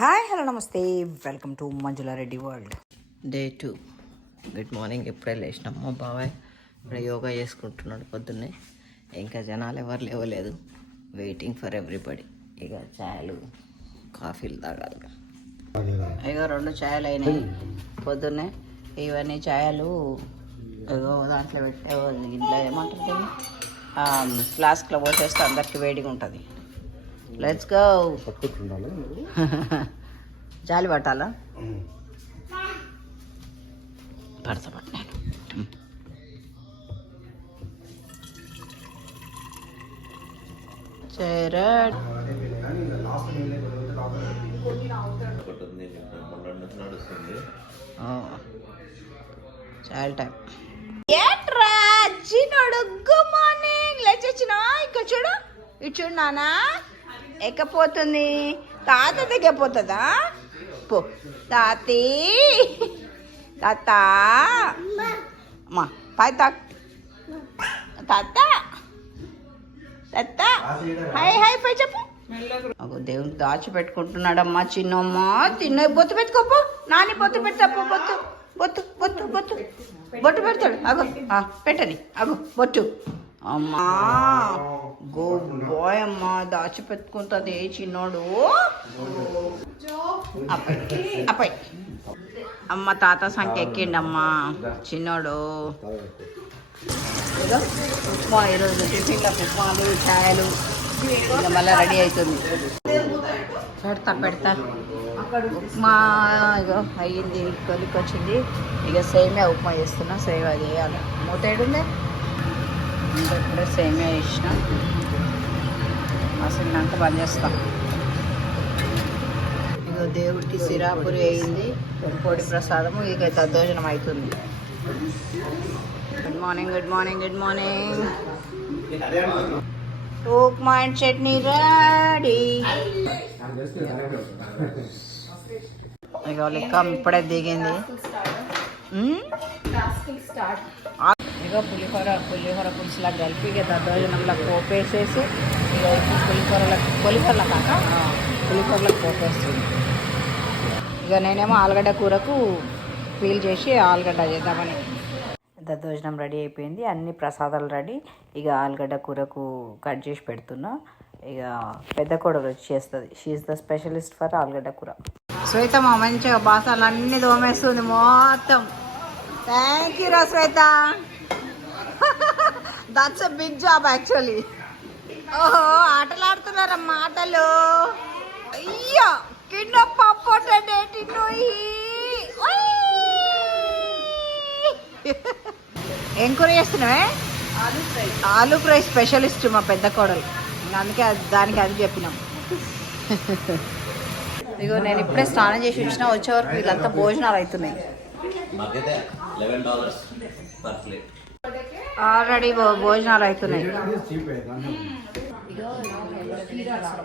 Hi hello నమస్తే. Welcome to Manjula Reddy world. Day two good morning ఇప్పుడే లేచినాం మా బాబాయ్ ఇప్పుడు యోగా చేసుకుంటున్నాడు పొద్దున్నే. ఇంకా జనాలు ఎవరు లేవలేదు. వెయిటింగ్ ఫర్ ఎవ్రీబడి ఇక ఛాయలు కాఫీలు తాగాలి ఇక. రెండు ఛాయలు అయినాయి పొద్దున్నే. ఇవన్నీ ఛాయలు ఇగో దాంట్లో పెట్టే ఇంట్లో ఏమంటారు ఫ్లాస్క్లో పోసేస్తే అందరికి వేడిగా ఉంటుంది లెట్స్ గో జాలి పట్టాలా? పడతామండి నేను చరణ్ చాలా టైం ఏంట్రా చిన్నోడు గుడ్ మార్నింగ్ లేచొచ్చినా ఇక్కడ చూడు. ఇటు చూడు నానా. ఎక్కపోతుంది? తాత దిగపోతుందా పో. తాతి. తాత. అమ్మా పై తాత. తాత. తాత. హాయ్ హాయ్ పై చెప్పు. అగో దేవుని దాచిపెట్టుకుంటున్నాడమ్మా చిన్నమ్మ. తిన్న బొత్తు పెట్టుకోపో నాని బొత్తు పెడతాపో బొత్తు. బొత్తు బొత్తు బొత్తు. బొట్టు పెడతాడు. అగో పెట్టని. అగో బొట్టు అమ్మా. గో బాయ్ అమ్మా. దాచిపెట్టుకుంటుంది ఏ చిన్నోడు? అప్పై అమ్మ తాత సంఖ్య ఎక్కిండమ్మా చిన్నోడు. ఉప్మా ఈరోజు టిఫిన్లకు ఉప్మాలు ఛాయలు మళ్ళీ రెడీ అవుతుంది. పెడతా పెడతా. ఉప్మా అయ్యింది కొలికి వచ్చింది ఇక సేమే ఉప్మా చేస్తున్నా సేవ చేయాలి. మూత ఏడుందే ఇంకా ఇప్పుడే సేమే చేసిన అసలు బంద్ చేస్తాం. ఇగో దేవుడికి సిరాపురి అయింది. పొడి ప్రసాదము ఇక దద్దోజనం అవుతుంది good morning good morning good morning upma and chutney ready ఇక లెక్క ఇప్పుడే దిగింది. మ్మ్? ఇక పులిహోర పులిహోర పులుసులా కలిపి ఇక దద్దోజనంలో పోపేసేసి ఇక ఇప్పుడు పులిహోరల పులిహోరల కాక పులిహోరలకు పోపేస్తుంది ఇక నేనేమో ఆలుగడ్డ కూరకు పీల్ చేసి ఆలుగడ్డ చేద్దామని. దద్దోజనం రెడీ అయిపోయింది. అన్ని ప్రసాదాలు రెడీ. ఇక ఆలుగడ్డ కూరకు కట్ చేసి పెడుతున్నా. ఇక పెద్ద కోడలు వచ్చి చేస్తుంది. షీఈ్ ద స్పెషలిస్ట్ ఫర్ ఆలుగడ్డ కూర. శ్వేత మా మంచిగా బాసాలు అన్ని దోమేస్తుంది మొత్తం. థ్యాంక్ యూ రా Shweta. That's a big job actually ఓహో ఆటలు ఆడుతున్నారమ్మా ఆటలు అయ్యో కింద పప్పోటండి ఏం కూర చేస్తున్నావే ఆలూ ఫ్రై. స్పెషలిస్ట్ మా పెద్ద కోడలు. అందుకే అది- దానికి అది చెప్పినాం. ఇగో నేను ఇప్పుడే స్నానం చేసి వచ్చిన వచ్చే వరకు వీళ్ళంతా భోజనాలు అవుతున్నాయి. ఆల్రెడీ భోజనాలు అవుతున్నాయి.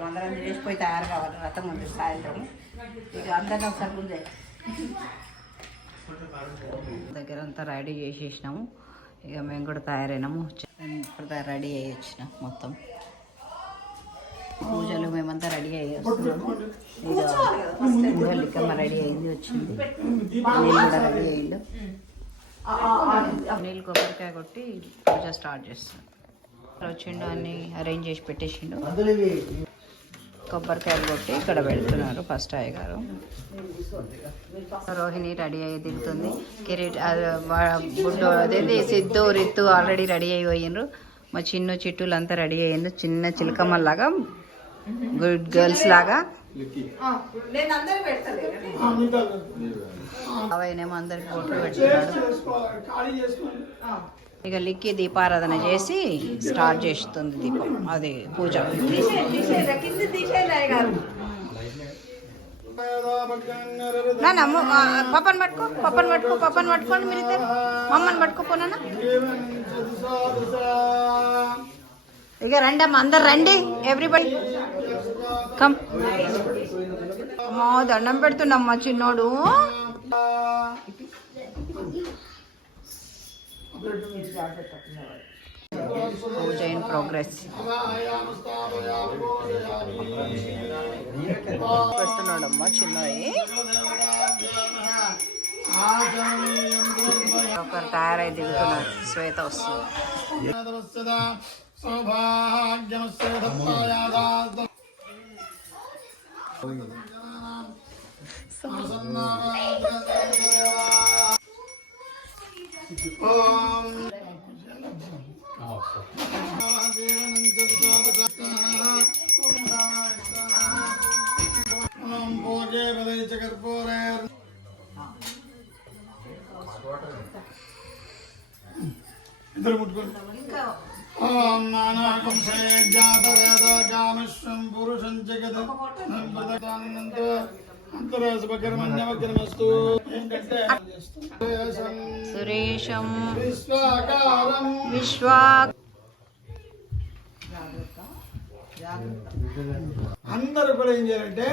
అందరం చేసిపోయి తయారు కావాలి రథం ఉంది సాయంత్రం. ఇక అందరినీ ఒకసారి ముందే దగ్గర అంతా రెడీ చేసేసినాము. ఇక మేము కూడా తయారైనాము. ఇప్పుడు రెడీ అయ్యి వచ్చినాం మొత్తం. పూజలు మేమంతా రెడీ అయ్యి వస్తున్నాము. ఇక లిక్కమ్మ రెడీ అయింది వచ్చింది. కూడా రెడీ అయ్యిండు. నీళ్ళు కొబ్బరికాయ కొట్టి పూజ స్టార్ట్ చేస్తాం. వచ్చిండు అన్ని అరేంజ్ చేసి పెట్టేసిండు. కొబ్బరికాయలు కొట్టి ఇక్కడ పెడుతున్నారు ఫస్ట్ అయ్య గారు. రోహిణి రెడీ అయ్యి దిగుతుంది కిరీట్ అది వా- బుడ్డు అదేంటి సిద్ధు రిత్తు ఆల్రెడీ రెడీ అయ్యి పోయిండ్రు. మా చిన్ను చిట్టులు అంతా రెడీ అయ్యిండ్రు. చిన్న చిలకమ్మలాగా గుడ్ గర్ల్స్ లాగా. అవైనేమో అందరికి బొట్లు ఇక లిక్కి దీపారాధన చేసి స్టార్ట్ చేస్తుంది దీపం. అది పూజ. నాన్న పప్పని పట్టుకో పప్పని పట్టుకో పప్పని పట్టుకోండి మీరు ఇద్దరు మమ్మల్ని పట్టుకోపోనా ఇక రండి అమ్మ అందరు రండి ఎవ్రీబడి కమ్ మా దండం పెడుతుండమ్మా చిన్నోడు. పూజ ఇన్ ప్రోగ్రెస్ పెడుతున్నాడమ్మా చిన్నవి ఒకరు తయారై దిగుతున్నారు. శ్వేత వస్తుంది. ఇద్దరు ముట్టుకోండి ఓం నానాకం పురుషం జగత్. విశ్వాకారం. విశ్వా అందరూ కూడా ఏం చేయాలంటే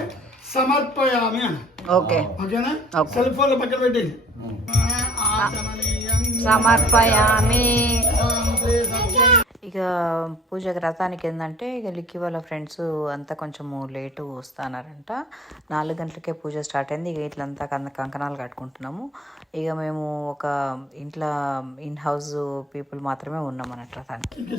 సమర్పయామి ఓకే. ఓకేనా? ఓకే. సెల్ ఫోన్లో పక్కన పెట్టేసి సమర్పయామి. ఇక పూజ వ్రతానికి ఏంటంటే ఇక లిక్కి వాళ్ళ ఫ్రెండ్స్ అంతా కొంచెము లేటు వస్తానారంట. నాలుగు గంటలకే పూజ స్టార్ట్ అయింది. ఇక ఇట్లంతా కంద కంకణాలు కట్టుకుంటున్నాము. ఇక మేము ఒక ఇంట్లో ఇన్ హౌస్ పీపుల్ మాత్రమే ఉన్నాం అన్నట్టు వ్రతానికి ఇంకా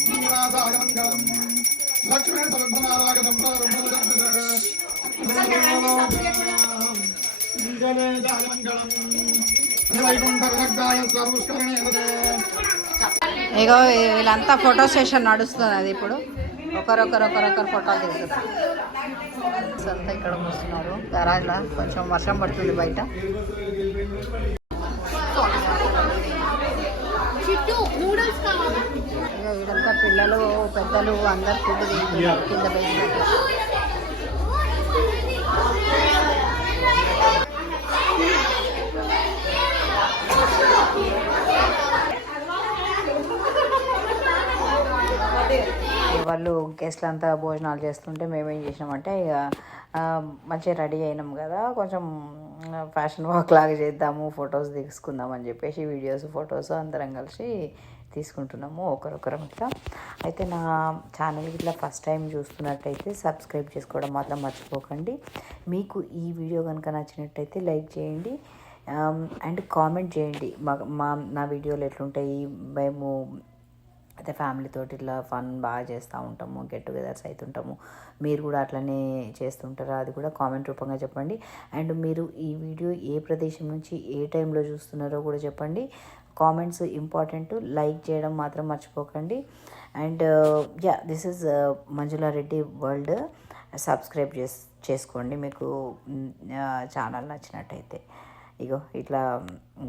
శ్రీనివాసాయ మంగళం లక్ష్మీ శ్రీమత్సుందర ఇగో వీళ్ళంతా ఫోటో సెషన్ నడుస్తుంది అది ఇప్పుడు. ఒకరొకరు ఒకరొకరు ఫోటోలు దిగుతున్నారు అంతా ఇక్కడ వస్తున్నారు గరాజ్లో కొంచెం వర్షం పడుతుంది బయట. ఇక వీడంతా పిల్లలు పెద్దలు అందరు ఫుడ్ తింటున్నారు కింద బేసినట్టు వాళ్ళు గెస్ట్లు అంతా భోజనాలు చేస్తుంటే మేము ఏం చేసినామంటే ఇక మంచిగా రెడీ అయినాం కదా కొంచెం ఫ్యాషన్ వాక్ లాగా చేద్దాము ఫొటోస్ తీసుకుందాం అని చెప్పేసి వీడియోస్ ఫొటోస్ అందరం కలిసి తీసుకుంటున్నాము ఒకరొకరం ఇట్లా. అయితే నా ఛానల్కి ఇట్లా ఫస్ట్ టైం చూస్తున్నట్టయితే సబ్స్క్రైబ్ చేసుకోవడం మాత్రం మర్చిపోకండి. మీకు ఈ వీడియో కనుక నచ్చినట్టయితే లైక్ చేయండి. Um, అండ్ కామెంట్ చేయండి. మా మా నా వీడియోలు ఎట్లుంటాయి? మేము అయితే ఫ్యామిలీతో ఇట్లా ఫన్ బాగా చేస్తూ ఉంటాము గెట్ టుగెదర్స్ అవుతుంటాము మీరు కూడా అట్లనే చేస్తుంటారా? అది కూడా కామెంట్ రూపంగా చెప్పండి. అండ్ మీరు ఈ వీడియో ఏ ప్రదేశం నుంచి ఏ టైంలో చూస్తున్నారో కూడా చెప్పండి. Comments important. లైక్ చేయడం మాత్రం మర్చిపోకండి. And uh, yeah this is uh, Manjula Reddy world. Subscribe చేస్ చేసుకోండి. మీకు ఛానల్ నచ్చినట్టయితే. ఇగో ఇట్లా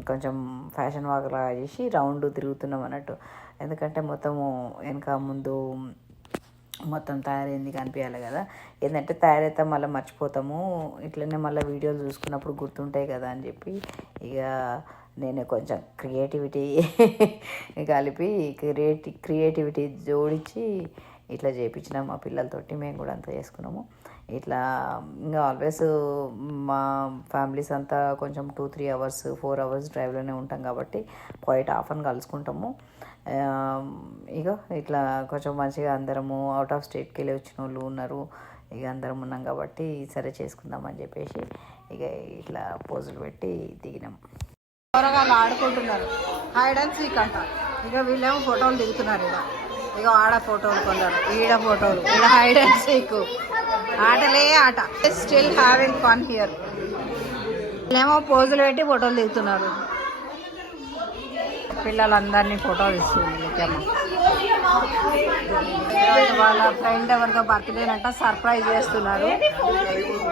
కొంచెం ఫ్యాషన్ వాక్ లాగా చేసి రౌండ్ తిరుగుతున్నాం అన్నట్టు. ఎందుకంటే మొత్తము వెనక ముందు మొత్తం తయారైంది కనిపించాలి కదా. ఏంటంటే తయారైతే మళ్ళీ మర్చిపోతాము. ఇట్లనే మళ్ళీ వీడియోలు చూసుకున్నప్పుడు గుర్తుంటాయి కదా అని చెప్పి. ఇక నేను కొంచెం క్రియేటివిటీ కలిపి క్రియేటి క్రియేటివిటీ జోడించి ఇట్లా చేయించిన మా పిల్లలతోటి. మేము కూడా అంతా చేసుకున్నాము. ఇట్లా ఇంకా ఆల్వేస్ మా ఫ్యామిలీస్ అంతా కొంచెం two three hours four hours డ్రైవ్లోనే ఉంటాం కాబట్టి క్వైట్ ఆఫ్ అని కలుసుకుంటాము. ఇక ఇట్లా కొంచెం మంచిగా అందరము అవుట్ ఆఫ్ స్టేట్కి వెళ్ళి వచ్చిన వాళ్ళు ఉన్నారు. ఇక అందరం ఉన్నాం కాబట్టి సరే చేసుకుందామని చెప్పేసి ఇక ఇట్లా పోజులు పెట్టి దిగినాం. కూరగాయలు ఆడుకుంటున్నారు. హైడ్ అండ్ సీక్ అంట. ఇక వీళ్ళేమో ఫోటోలు దిగుతున్నారు ఇక. ఇక ఆడ ఫోటోలు కొందరు ఈడ ఫోటోలు. ఈడ హైడ్ అండ్ సీక్ ఆటలే ఆట. స్టిల్ హ్యావింగ్ ఫన్ హియర్ వీళ్ళేమో పోజులు పెట్టి ఫోటోలు దిగుతున్నారు. పిల్లలందరినీ ఫోటోలు ఇస్తుంది వాళ్ళ ఫ్రెండ్ ఎవరితో బర్త్డే అంట సర్ప్రైజ్ చేస్తున్నారు.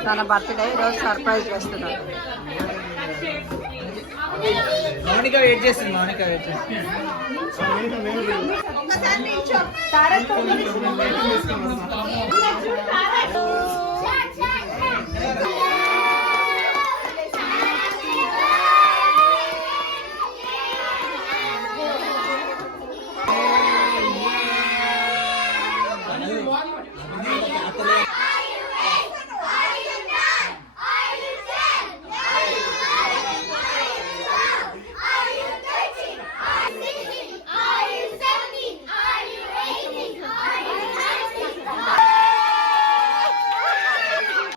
తన బర్త్డే ఈరోజు సర్ప్రైజ్ చేస్తున్నారు. మౌనిక వెయిట్ చేస్తుంది మౌనిక వెయిట్ చేస్తుంది. ఇగో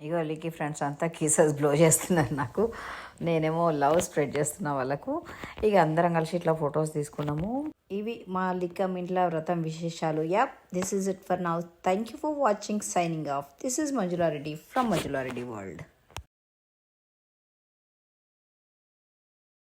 లిక్కీ ఫ్రెండ్స్ అంతా కీసెస్ బ్లో చేస్తున్నారు నాకు. నేనేమో లవ్ స్ప్రెడ్ చేస్తున్న వాళ్ళకు. ఇక అందరం కలిసి ఇట్లా ఫొటోస్ తీసుకున్నాము. ఇవి మా లిక్కమ్ ఇంట్లో వ్రతం విశేషాలు. Yeah this is it for now. Thank you for watching signing off. This is Manjula Reddy from Manjula Reddy world.